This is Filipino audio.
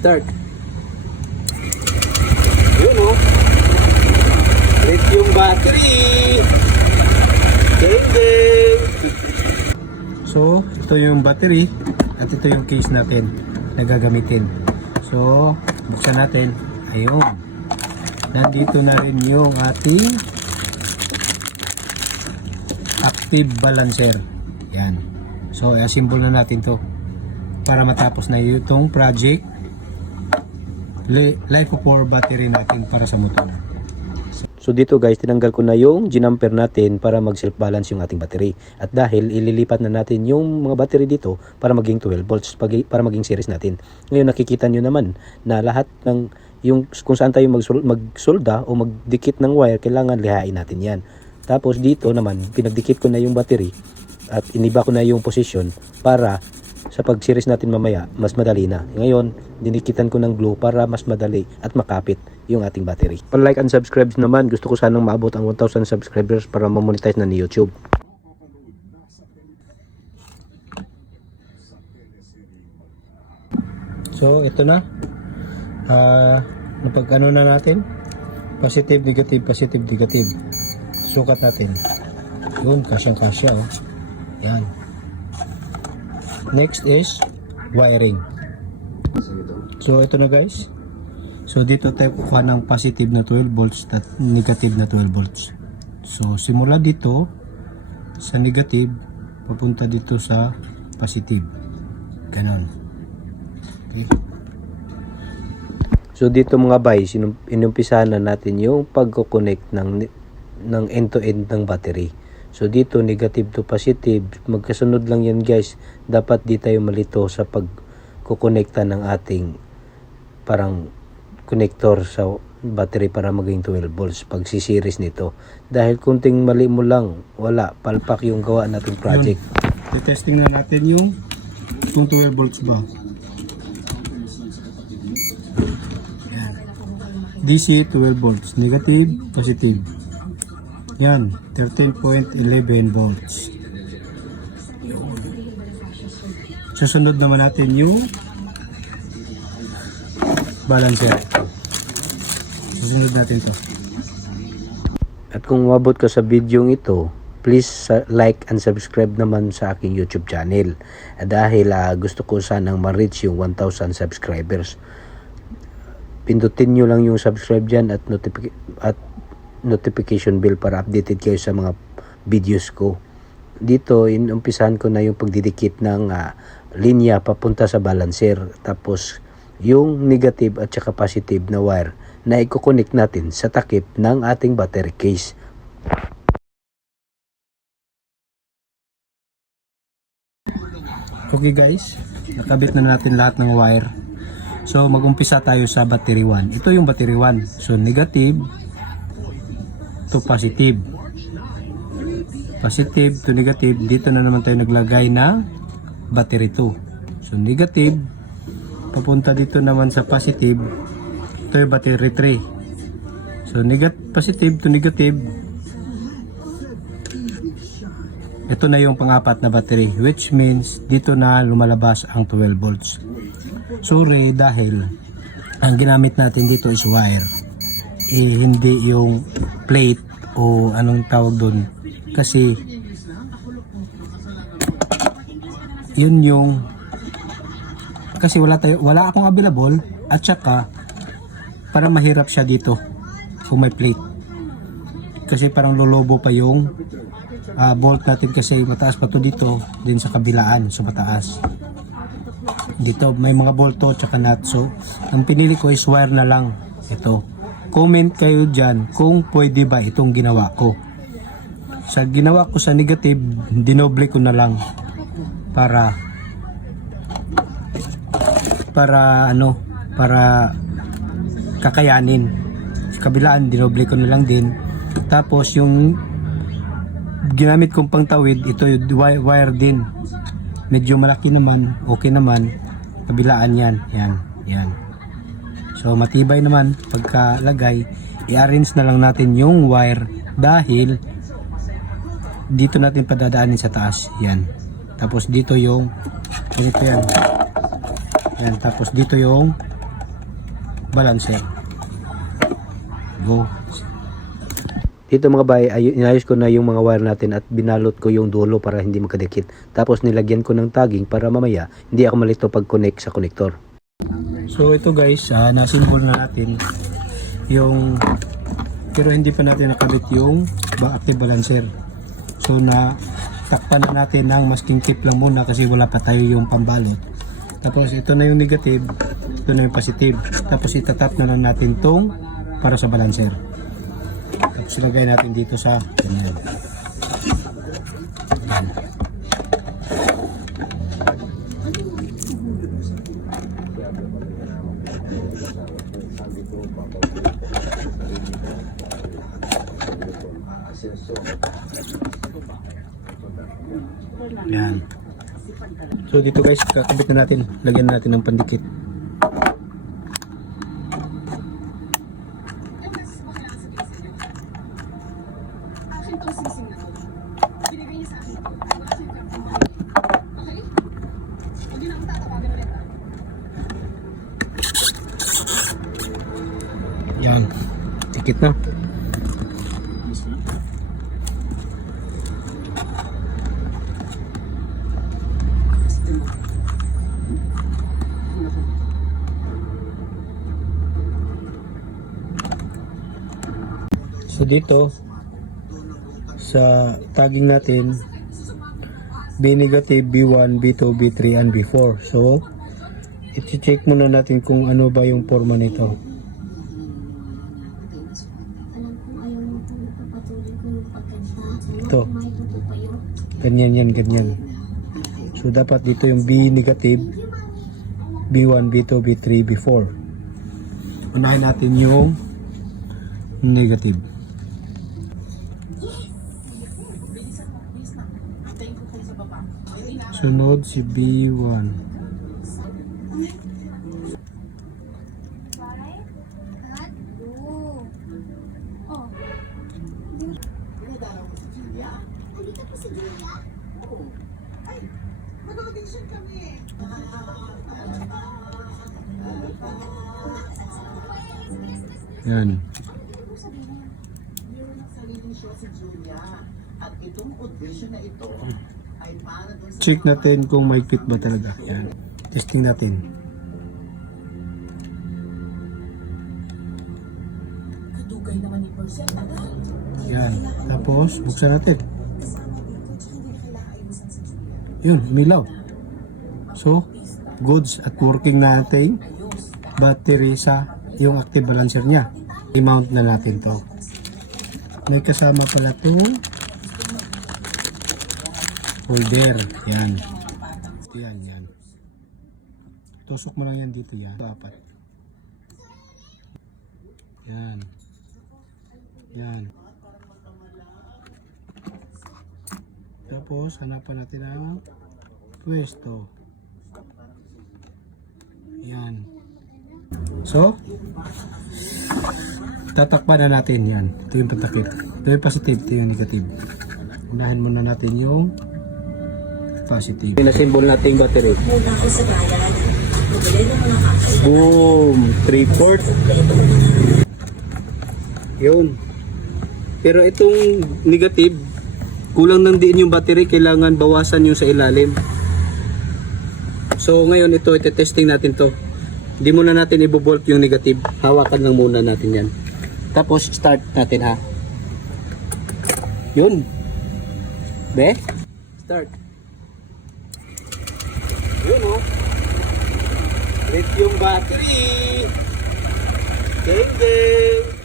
start. Yun o. Lithium battery. Ding ding. So, ito yung battery at ito yung case natin na gagamitin. So, buksan natin. Ayun. Nandito na rin yung ating active balancer. Yan. So, i-assemble na natin to para matapos na itong project life of 4 battery natin para sa motor. So dito guys, tinanggal ko na yung ginamper natin para mag self balance yung ating battery. At dahil ililipat na natin yung mga battery dito para maging 12 volts, para maging series natin. Ngayon nakikita nyo naman na lahat ng yung kung saan tayo magsolda o magdikit ng wire, kailangan lihain natin yan. Tapos dito naman pinagdikit ko na yung battery at iniba ko na yung position para sa pag-series natin mamaya, mas madali na. Ngayon, dinikitan ko ng glue para mas madali at makapit yung ating battery. Pa-like and subscribe naman. Gusto ko sanang maabot ang 1,000 subscribers para ma-monetize na ni YouTube. So, ito na. Napag-ano na natin. Positive, negative, positive, negative. Sukat natin. Yun, kasyang-kasya. Oh. Yan. Next is wiring. So ito na guys. So dito tayo kukuha ng positive na 12 volts at negative na 12 volts. So simula dito sa negative papunta dito sa positive. Ganon. Okay. So dito mga guys, inumpisahan na natin yung pagko-connect ng end to end ng battery. So dito negative to positive, magkasunod lang yan guys. Dapat di tayo malito sa pagkukonekta ng ating parang connector sa battery para maging 12 volts pag si-series nito. Dahil kunting mali mo lang, wala, palpak yung gawa nating project. I-testing na natin yung kung 12 volts ba. Yan. DC 12 volts, negative, positive. Yan, 13.11 volts. Susunod naman natin yung balancer. Susunod natin to. At kung umabot ka sa video ito, please like and subscribe naman sa aking YouTube channel. Dahil gusto ko sanang ma-reach yung 1,000 subscribers. Pindutin nyo lang yung subscribe dyan at notification bell para updated kayo sa mga videos ko. Dito inumpisahan ko na yung pagdidikit ng linya papunta sa balancer, tapos yung negative at saka positive na wire na i-connect natin sa takip ng ating battery case. Okay guys, nakabit na natin lahat ng wire. So mag-umpisa tayo sa battery 1. Ito yung battery 1. So negative to positive, positive to negative. Dito na naman tayo naglagay na battery 2. So negative papunta dito naman sa positive. Ito yung battery 3. So positive to negative, ito na yung pang-apat na battery, which means dito na lumalabas ang 12 volts. Sorry, dahil ang ginamit natin dito is wire, hindi yung plate o anong tawag doon, kasi yun yung kasi wala akong available, at saka para mahirap siya dito kung may plate, kasi parang lolobo pa yung bolt natin, kasi mataas pa to dito din sa kabilaan, so mataas dito may mga bolto at saka nut. So ang pinili ko is wire na lang. Ito, comment kayo dyan kung pwede ba itong ginawa ko. Sa ginawa ko sa negative, dinoble ko na lang para kakayanin. Sa kabilaan, dinoble ko na lang din. Tapos yung ginamit kong pangtawid, ito yung wire din. Medyo malaki naman, okay naman. Kabilaan yan, yan. So matibay naman pagkalagay. I-arrange na lang natin yung wire dahil dito natin padadaanin sa taas. Yan. Tapos dito yung ganito yan. Yan. Tapos dito yung balancer. Go. Dito mga bay, inayos ko na yung mga wire natin at binalot ko yung dulo para hindi magkadikit. Tapos nilagyan ko ng tagging para mamaya hindi ako malito pag-connect sa connector. So ito guys, na-symbol na natin yung, pero hindi pa natin nakabit yung active balancer. So na takpan na natin ng masking tape lang muna kasi wala pa tayo yung pambalot. Tapos ito na yung negative, ito na yung positive. Tapos itatap na lang natin tong para sa balancer. Tapos ilagay natin dito sa ganyan. Yan. So dito guys, kakabit na natin. Lagyan natin ng pandikit. Yan. Dikit na. So dito sa tagging natin B negative, B1, B2, B3 and B4. So i-check muna natin kung ano ba yung forma nito. Ito. Ganyan yan, ganyan. So dapat dito yung B negative, B1, B2, B3, B4. Unahin natin yung negative. Sunod si B1. Yan. Check natin kung may fit ba talaga. Yan. Testing natin. Yan. Tapos, buksan natin. Yun, umilaw. So, goods at working na natin battery sa yung active balancer niya. I-mount na natin to. May kasama pala itong holder. Yan. Yan, yan. Tusok mo lang yan dito yan. Dapat. Yan. Yan. Tapos, hanapan natin ang pwesto. Yan. So, tatakpan na natin yan. Ito yung patakip. Ito yung positive, ito yung negative. Unahin muna natin yung positive. Pinasymbol natin yung battery. Boom! 3/4. Yun. Pero itong negative, kulang nang diin yung battery, kailangan bawasan yung sa ilalim. So ngayon ito, ite-testing natin to. Hindi muna natin ibobolt yung negative. Hawakan lang muna natin yan. Tapos start natin ha. Yun. Be? Start. Yun o. Lit yung battery. Ding ding.